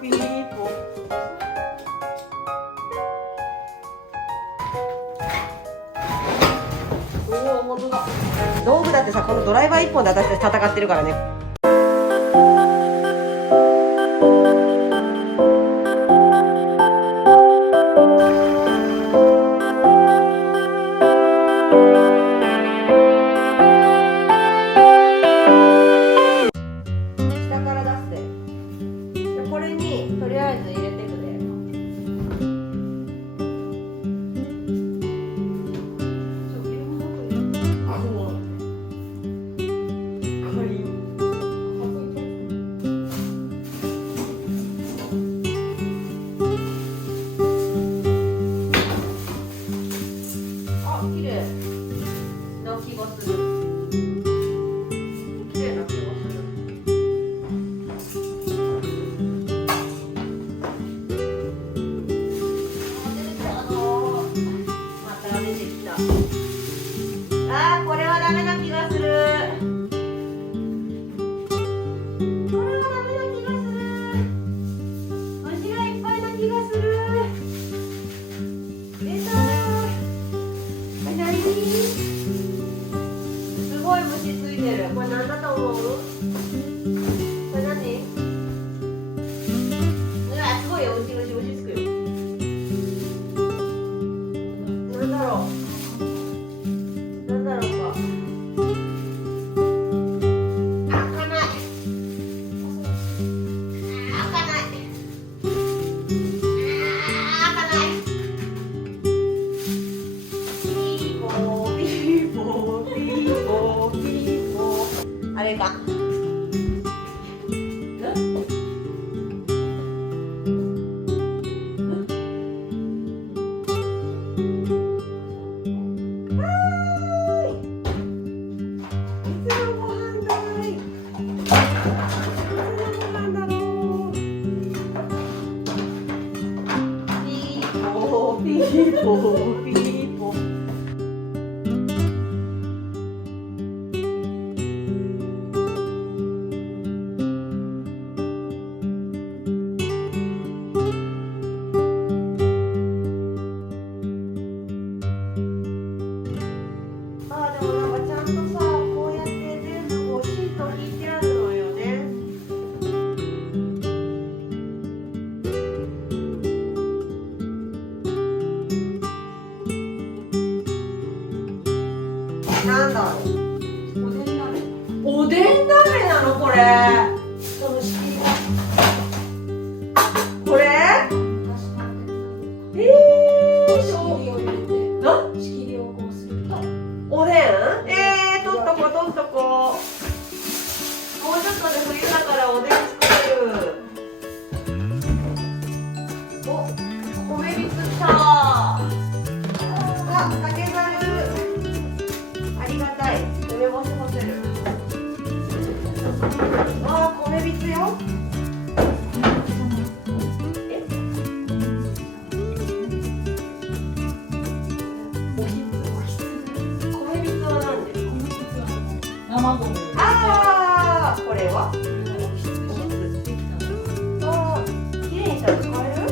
ピーポ。おお、本当だ。道具だってさ、このドライバー一本で私たち戦ってるからね。あれか。なんだろう。おでん鍋なのこれ。この仕切りが。これ？仕切りをこうすると。おでん？取っとこう取っとこう。もうちょっとで冬だからおでん作れる。お、米びつきた。竹ざる。ありがたい。梅干し干せる。米びつよ。米びつは何ですか？生米。これは？きれいにしたら使える？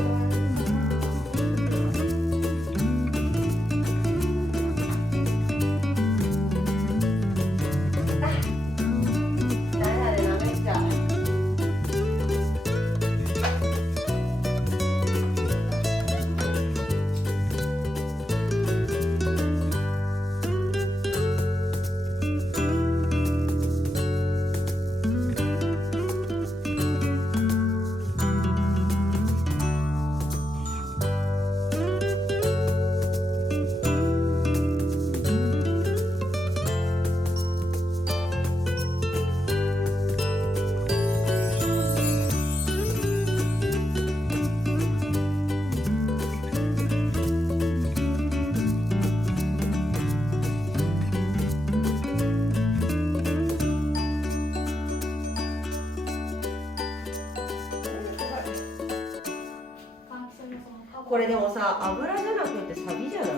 これでもさ、油じゃなくてサビじゃない？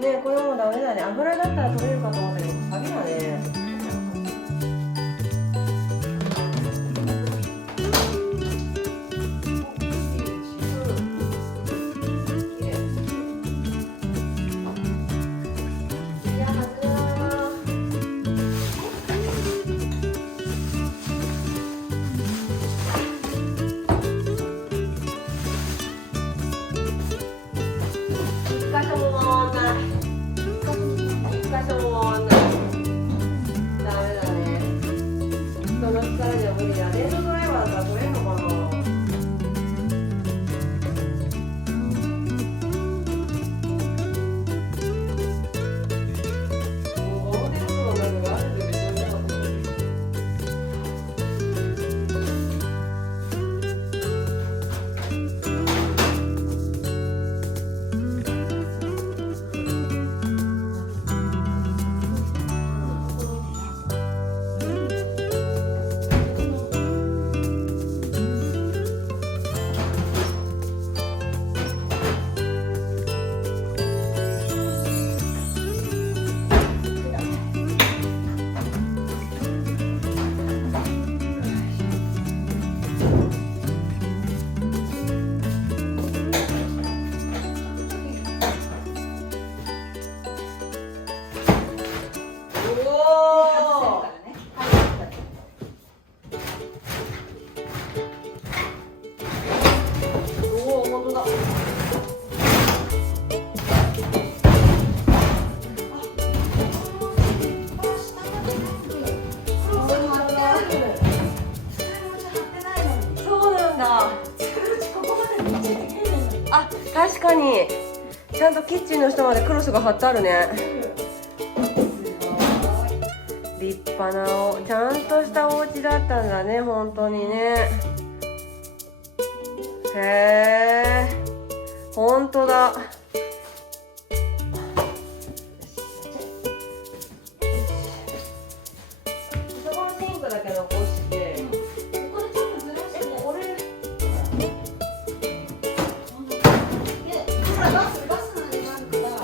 ねえ、これもダメだね。油だったら取れるかと思ったけど、サビだね。箇所も回んない。ダメだね。人の力じゃ無理だ。電動ドライバーだったら取れんのかな。確かにちゃんとキッチンの下までクロスが貼ってあるね。立派なちゃんとしたお家だったんだね、本当にね。へえ、本当だ。そこのシンクだけ残して、これちょっとずらして、これガスのになるから。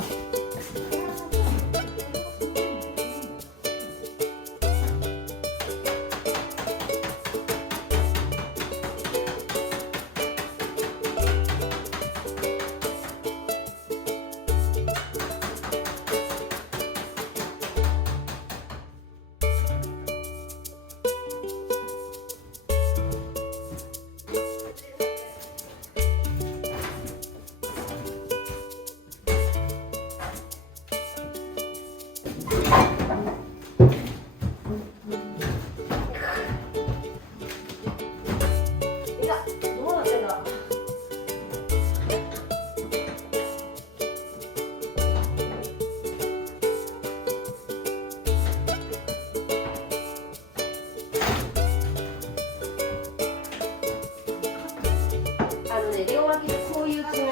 両脇でこういう爪。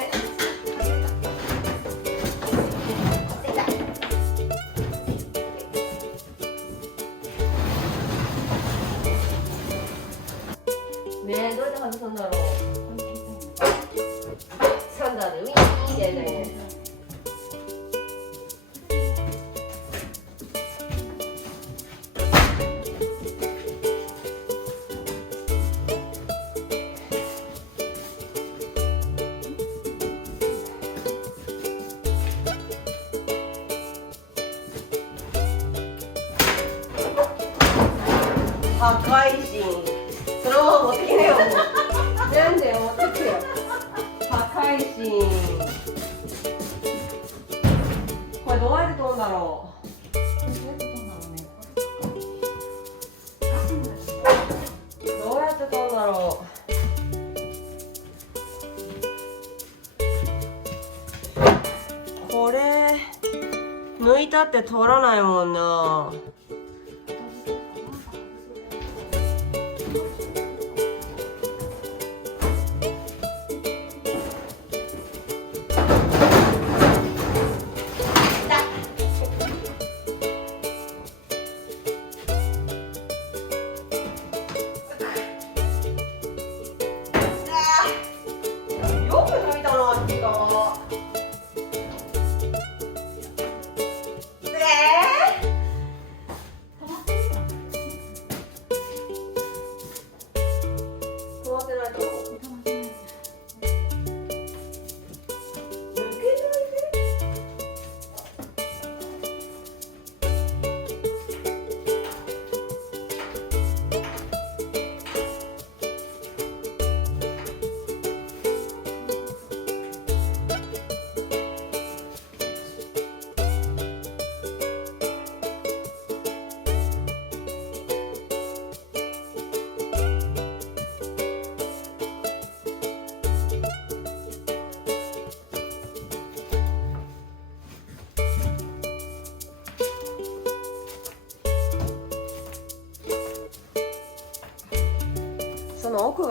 ねえ、どうやって外すんだろう。サンダーでウィーンってやりたいね。破壊神、そのまま持ってきなよ。なんで持ってくよ。破壊神。これどうやって飛んだろう。どうやって飛んだろう。これ抜いたって取らないもんな。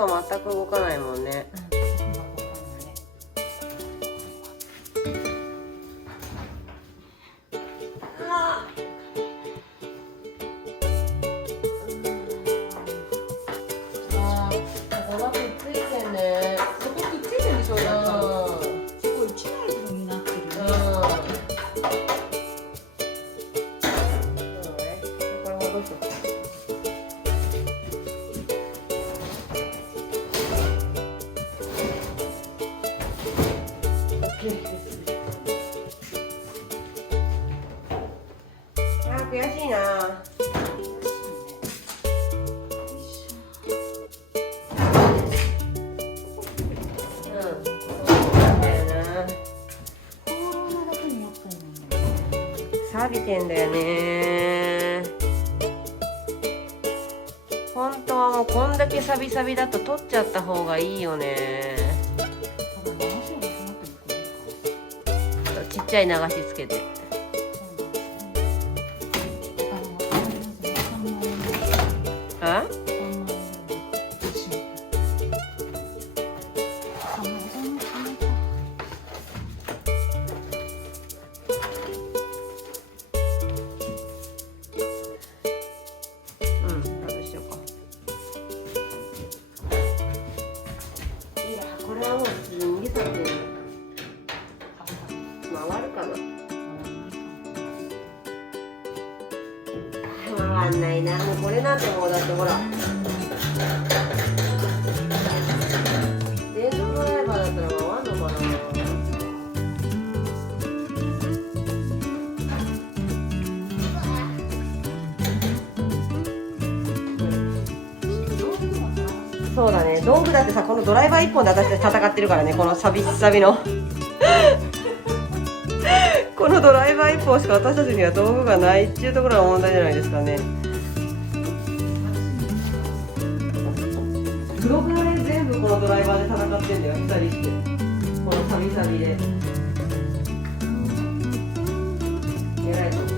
が全く動かないもんね。悔しいな。錆びてんだよね。本当はもうこんだけサビサビだと取っちゃった方がいいよね。ちっちゃい流しつけて。あ？回んないな。もうこれなんてもうだってほら電動ドライバーだったら回んのかな。そうだね、道具だってさ、このドライバー1本で私たち戦ってるからね。このサビッサビのこのドライバー1本しか私たちには道具がないっていうところが問題じゃないですかね。黒くね、全部このドライバーで戦ってんだよ、2人して。このサビサビで。偉いと思う。